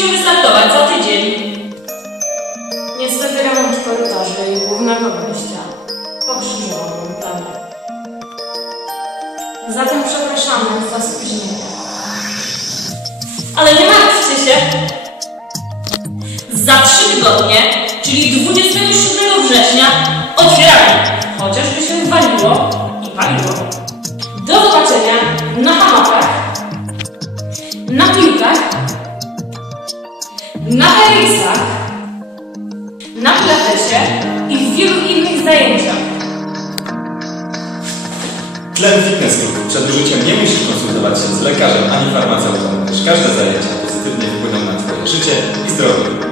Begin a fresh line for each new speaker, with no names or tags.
Musimy wystartować za tydzień. Niestety remont korytarzy i głównego wejścia pokrzyżował mój plan. Zatem przepraszamy za spóźnienie.
Ale nie martwcie się! Za trzy tygodnie, czyli 27 września, otwieramy! Chociażby się waliło i paliło. Do zobaczenia na hamakach, na piłkach na tenisach, na pilatesie i w wielu innych zajęciach.
Tlen Fitness Club. Przed użyciem nie musisz konsultować się z lekarzem ani farmaceutą, gdyż każde zajęcia pozytywnie wpłyną na Twoje życie i zdrowie.